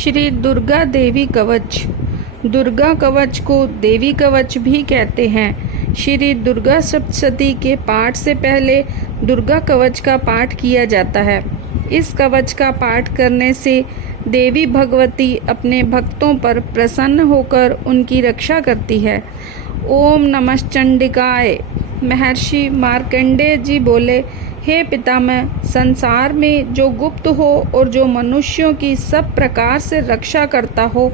श्री दुर्गा देवी कवच। दुर्गा कवच को देवी कवच भी कहते हैं। श्री दुर्गा सप्तशती के पाठ से पहले दुर्गा कवच का पाठ किया जाता है। इस कवच का पाठ करने से देवी भगवती अपने भक्तों पर प्रसन्न होकर उनकी रक्षा करती है। ओम नमः चंडिकाय। महर्षि मार्कंडेय जी बोले, हे पितामह, संसार में जो गुप्त हो और जो मनुष्यों की सब प्रकार से रक्षा करता हो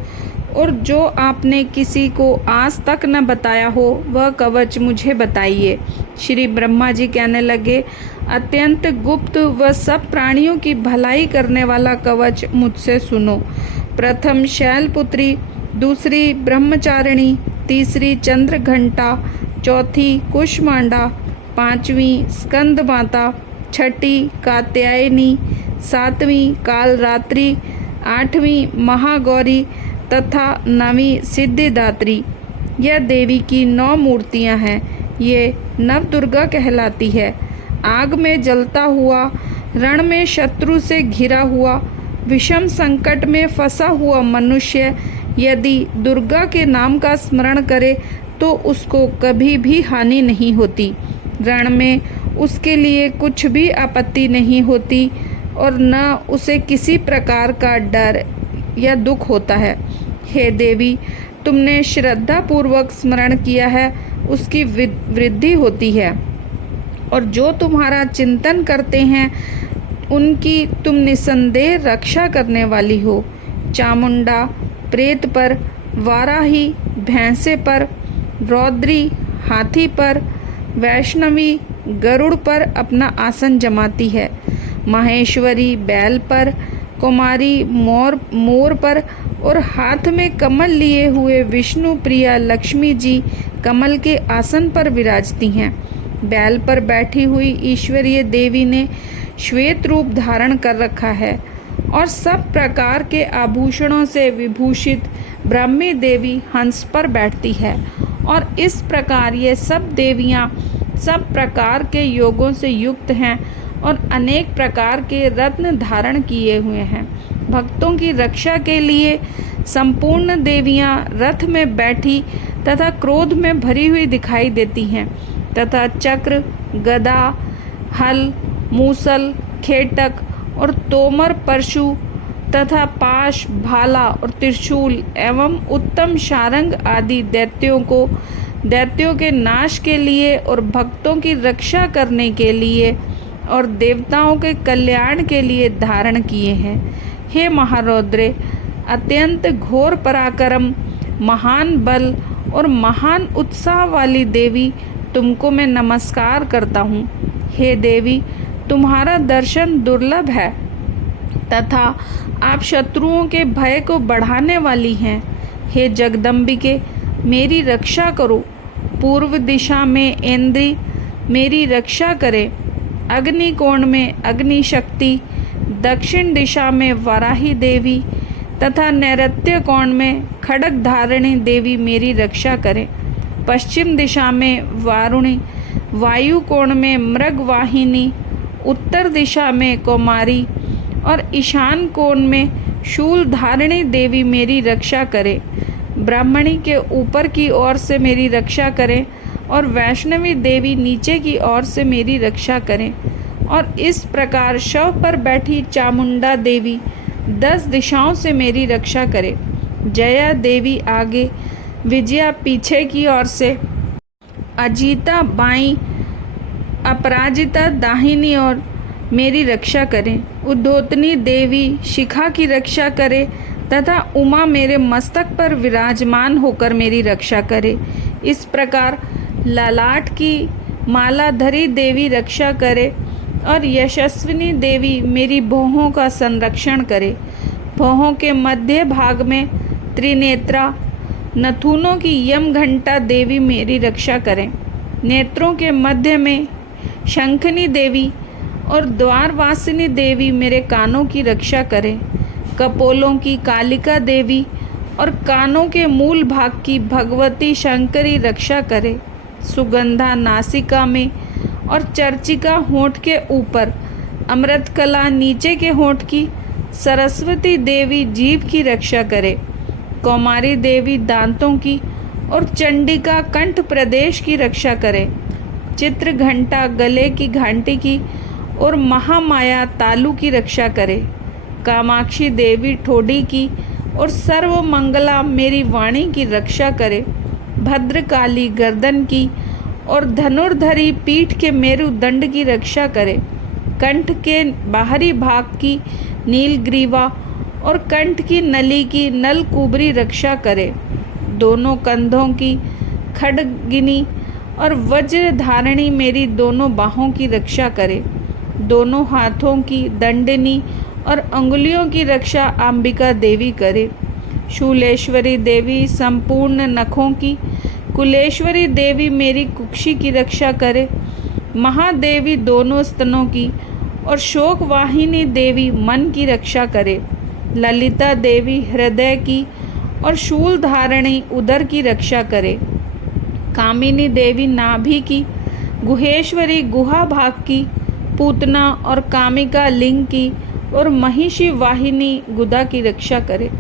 और जो आपने किसी को आज तक न बताया हो, वह कवच मुझे बताइए। श्री ब्रह्मा जी कहने लगे, अत्यंत गुप्त व सब प्राणियों की भलाई करने वाला कवच मुझसे सुनो। प्रथम शैलपुत्री, दूसरी ब्रह्मचारिणी, तीसरी चंद्र घंटा, चौथी कुष्मांडा, पांचवी स्कंद माता, छठी कात्यायनी, सातवीं कालरात्रि, आठवीं महागौरी तथा नवीं सिद्धिदात्री। यह देवी की 9 मूर्तियां हैं। ये नव दुर्गा कहलाती है। आग में जलता हुआ, रण में शत्रु से घिरा हुआ, विषम संकट में फंसा हुआ मनुष्य यदि दुर्गा के नाम का स्मरण करे तो उसको कभी भी हानि नहीं होती। रण में उसके लिए कुछ भी आपत्ति नहीं होती और न उसे किसी प्रकार का डर या दुख होता है। हे देवी, तुमने श्रद्धा पूर्वक स्मरण किया है, उसकी वृद्धि होती है और जो तुम्हारा चिंतन करते हैं उनकी तुम निसंदेह रक्षा करने वाली हो। चामुंडा प्रेत पर, वाराही भैंसे पर, रौद्री हाथी पर, वैष्णवी गरुड़ पर अपना आसन जमाती है। माहेश्वरी बैल पर, कुमारी मोर पर और हाथ में कमल लिए हुए विष्णु प्रिया लक्ष्मी जी कमल के आसन पर विराजती हैं। बैल पर बैठी हुई ईश्वरीय देवी ने श्वेत रूप धारण कर रखा है और सब प्रकार के आभूषणों से विभूषित ब्राह्मी देवी हंस पर बैठती है। और इस प्रकार ये सब देवियाँ सब प्रकार के योगों से युक्त हैं और अनेक प्रकार के रत्न धारण किए हुए हैं। भक्तों की रक्षा के लिए संपूर्ण देवियाँ रथ में बैठी तथा क्रोध में भरी हुई दिखाई देती हैं तथा चक्र, गदा, हल, मूसल, खेटक और तोमर परशु तथा पाश, भाला और त्रिशूल एवं उत्तम शारंग आदि दैत्यों के नाश के लिए और भक्तों की रक्षा करने के लिए और देवताओं के कल्याण के लिए धारण किए हैं। हे महारौद्रे, अत्यंत घोर पराक्रम, महान बल और महान उत्साह वाली देवी, तुमको मैं नमस्कार करता हूँ। हे देवी, तुम्हारा दर्शन दुर्लभ है तथा आप शत्रुओं के भय को बढ़ाने वाली हैं। हे जगदम्बिके, मेरी रक्षा करो। पूर्व दिशा में इंद्री मेरी रक्षा करे, अग्निकोण में अग्नि शक्ति, दक्षिण दिशा में वराही देवी तथा नैऋत्य कोण में खड्ग धारिणी देवी मेरी रक्षा करें। पश्चिम दिशा में वारुणी, वायु कोण में मृगवाहिनी, उत्तर दिशा में कौमारी और ईशान कोण में शूल धारिणी देवी मेरी रक्षा करें। ब्राह्मणी के ऊपर की ओर से मेरी रक्षा करें और वैष्णवी देवी नीचे की ओर से मेरी रक्षा करें। और इस प्रकार शव पर बैठी चामुंडा देवी 10 दिशाओं से मेरी रक्षा करे। जया देवी आगे, विजया पीछे की ओर से, अजीता बाईं, अपराजिता दाहिनी ओर मेरी रक्षा करें। उद्धोतनी देवी शिखा की रक्षा करे तथा उमा मेरे मस्तक पर विराजमान होकर मेरी रक्षा करे। इस प्रकार ललाट की मालाधरी देवी रक्षा करे और यशस्विनी देवी मेरी भौहों का संरक्षण करे। भौहों के मध्य भाग में त्रिनेत्रा, नथुनों की यम घंटा देवी मेरी रक्षा करें। नेत्रों के मध्य में शंखनी देवी और द्वारवासिनी देवी मेरे कानों की रक्षा करें। कपोलों की कालिका देवी और कानों के मूल भाग की भगवती शंकरी रक्षा करे। सुगंधा नासिका में और चर्चिका होंठ के ऊपर, अमृतकला नीचे के होंठ की, सरस्वती देवी जीभ की रक्षा करे, कौमारी देवी दांतों की और चंडिका कंठ प्रदेश की रक्षा करे, चित्र घंटा गले की घंटी की और महामाया तालु की रक्षा करे, कामाक्षी देवी ठोडी की और सर्व मंगला मेरी वाणी की रक्षा करे, भद्रकाली गर्दन की और धनुर्धरी पीठ के मेरुदंड की रक्षा करे, कंठ के बाहरी भाग की नीलग्रीवा और कंठ की नली की नलकुबरी रक्षा करे, दोनों कंधों की खड्गिनी और वज्र धारणी मेरी दोनों बाहों की रक्षा करे, दोनों हाथों की दंडनी और अंगुलियों की रक्षा अंबिका देवी करे, शूलेश्वरी देवी संपूर्ण नखों की, कुलेश्वरी देवी मेरी कुक्षी की रक्षा करे, महादेवी दोनों स्तनों की और शोक वाहिनी देवी मन की रक्षा करे, ललिता देवी हृदय की और शूल धारणी उदर की रक्षा करे, कामिनी देवी नाभि की, गुहेश्वरी गुहा भाग की, पूतना और कामिका लिंग की और महिषी वाहिनी गुदा की रक्षा करे,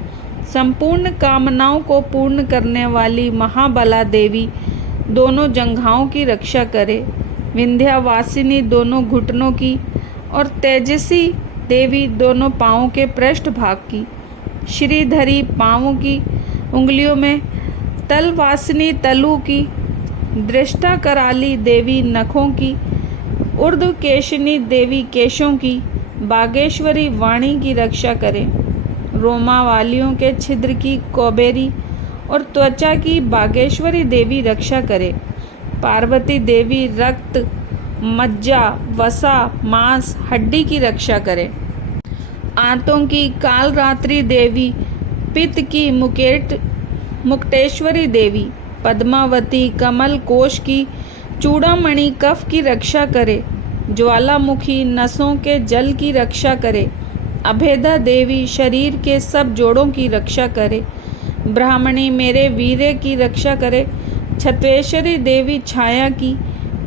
संपूर्ण कामनाओं को पूर्ण करने वाली महाबला देवी दोनों जंघाओं की रक्षा करे, विंध्यावासिनी दोनों घुटनों की और तेजसी देवी दोनों पाँवों के पृष्ठ भाग की, श्रीधरी पाँवों की उंगलियों में, तलवासिनी तलु की, दृष्टा कराली देवी नखों की, ऊर्ध्वकेशिनी देवी केशों की, बागेश्वरी वाणी की रक्षा करे, रोमा वालियों के छिद्र की कौबेरी और त्वचा की बागेश्वरी देवी रक्षा करे, पार्वती देवी रक्त मज्जा वसा मांस हड्डी की रक्षा करे, आंतों की कालरात्रि देवी, पित्त की मुक्तेश्वरी देवी, पद्मावती कमल कोश की चूड़ामणि कफ की रक्षा करे, ज्वालामुखी नसों के जल की रक्षा करे, अभेदा देवी शरीर के सब जोड़ों की रक्षा करे, ब्राह्मणी मेरे वीर्य की रक्षा करे, छत्वेश्वरी देवी छाया की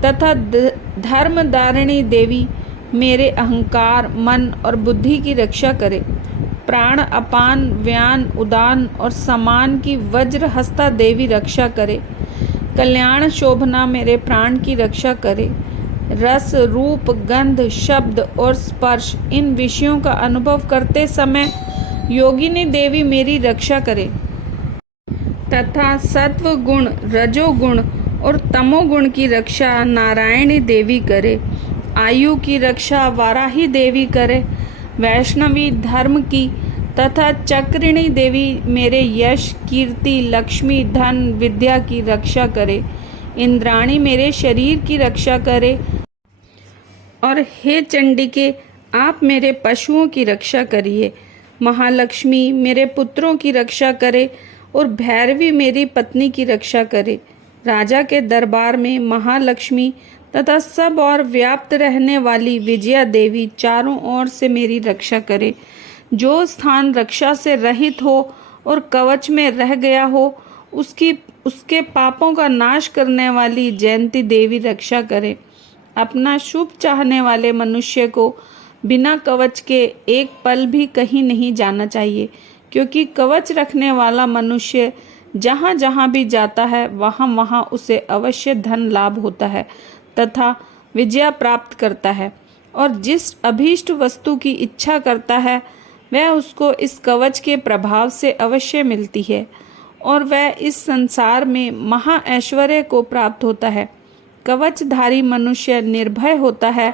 तथा धर्मधारिणी देवी मेरे अहंकार मन और बुद्धि की रक्षा करे, प्राण अपान व्यान उदान और समान की वज्र हस्ता देवी रक्षा करे, कल्याण शोभना मेरे प्राण की रक्षा करे, रस रूप गंध शब्द और स्पर्श इन विषयों का अनुभव करते समय योगिनी देवी मेरी रक्षा करे तथा सत्व गुण रजोगुण और तमोगुण की रक्षा नारायणी देवी करे, आयु की रक्षा वाराही देवी करे, वैष्णवी धर्म की तथा चक्रिणी देवी मेरे यश कीर्ति लक्ष्मी धन विद्या की रक्षा करे, इंद्राणी मेरे शरीर की रक्षा करे और हे चंडिके आप मेरे पशुओं की रक्षा करिए, महालक्ष्मी मेरे पुत्रों की रक्षा करे और भैरवी मेरी पत्नी की रक्षा करे, राजा के दरबार में महालक्ष्मी तथा सब और व्याप्त रहने वाली विजया देवी चारों ओर से मेरी रक्षा करे, जो स्थान रक्षा से रहित हो और कवच में रह गया हो उसके पापों का नाश करने वाली जयंती देवी रक्षा करे, अपना शुभ चाहने वाले मनुष्य को बिना कवच के एक पल भी कहीं नहीं जाना चाहिए, क्योंकि कवच रखने वाला मनुष्य जहाँ जहाँ भी जाता है वहाँ वहाँ उसे अवश्य धन लाभ होता है तथा विजय प्राप्त करता है, और जिस अभीष्ट वस्तु की इच्छा करता है वह उसको इस कवच के प्रभाव से अवश्य मिलती है और वह इस संसार में महा ऐश्वर्य को प्राप्त होता है। कवचधारी मनुष्य निर्भय होता है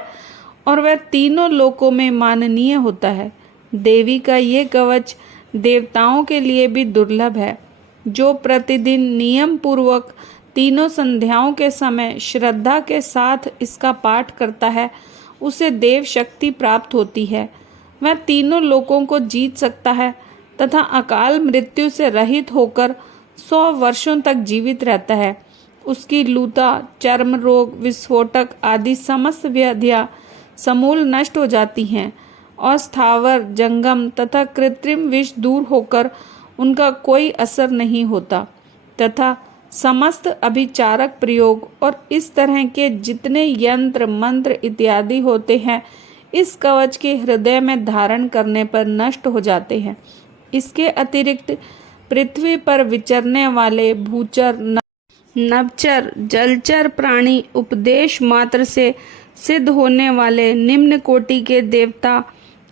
और वह तीनों लोकों में माननीय होता है। देवी का ये कवच देवताओं के लिए भी दुर्लभ है। जो प्रतिदिन नियम पूर्वक तीनों संध्याओं के समय श्रद्धा के साथ इसका पाठ करता है उसे देव शक्ति प्राप्त होती है। वह तीनों लोकों को जीत सकता है तथा अकाल मृत्यु से रहित होकर 100 वर्षों तक जीवित रहता है। उसकी लूता चर्म रोग विस्फोटक आदि समस्त व्याधियां समूल नष्ट हो जाती हैं और स्थावर जंगम तथा कृत्रिम विष दूर होकर उनका कोई असर नहीं होता तथा समस्त अभिचारक प्रयोग और इस तरह के जितने यंत्र मंत्र इत्यादि होते हैं इस कवच के हृदय में धारण करने पर नष्ट हो जाते हैं। इसके अतिरिक्त पृथ्वी पर विचरने वाले भूचर, नभचर, जलचर प्राणी, उपदेश मात्र से सिद्ध होने वाले निम्न कोटि के देवता,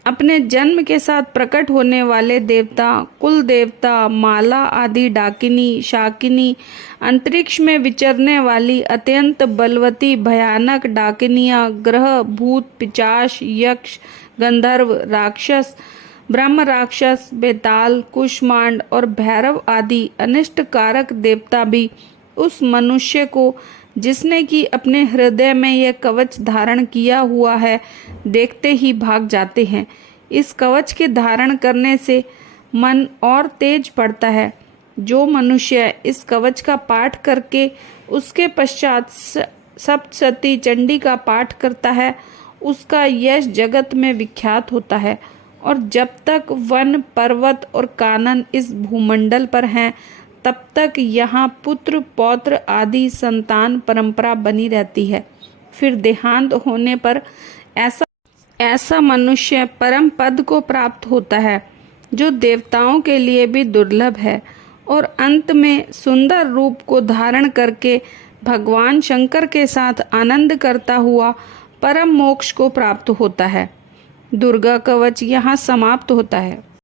अपने जन्म के साथ प्रकट होने वाले देवता, कुल देवता, माला आदि डाकिनी, शाकिनी, अंतरिक्ष में विचरने वाली अत्यंत बलवती भयानक डाकिनियाँ, ग्रह, भूत, पिशाच, यक्ष, गंधर्व, राक्षस, ब्रह्म राक्षस, बेताल, कुष्मांड और भैरव आदि अनिष्ट कारक देवता भी उस मनुष्य को, जिसने कि अपने हृदय में यह कवच धारण किया हुआ है, देखते ही भाग जाते हैं। इस कवच के धारण करने से मन और तेज पड़ता है। जो मनुष्य इस कवच का पाठ करके उसके पश्चात सप्तशती चंडी का पाठ करता है, उसका यश जगत में विख्यात होता है। और जब तक वन, पर्वत और कानन इस भूमंडल पर हैं, तब तक यहाँ पुत्र, पौत्र आदि संतान परंपरा बनी रहती है। फिर देहांत होने पर ऐसा मनुष्य परम पद को प्राप्त होता है, जो देवताओं के लिए भी दुर्लभ है, और अंत में सुंदर रूप को धारण करके भगवान शंकर के साथ आनंद करता हुआ परम मोक्ष को प्राप्त होता है। दुर्गा कवच यहाँ समाप्त होता है।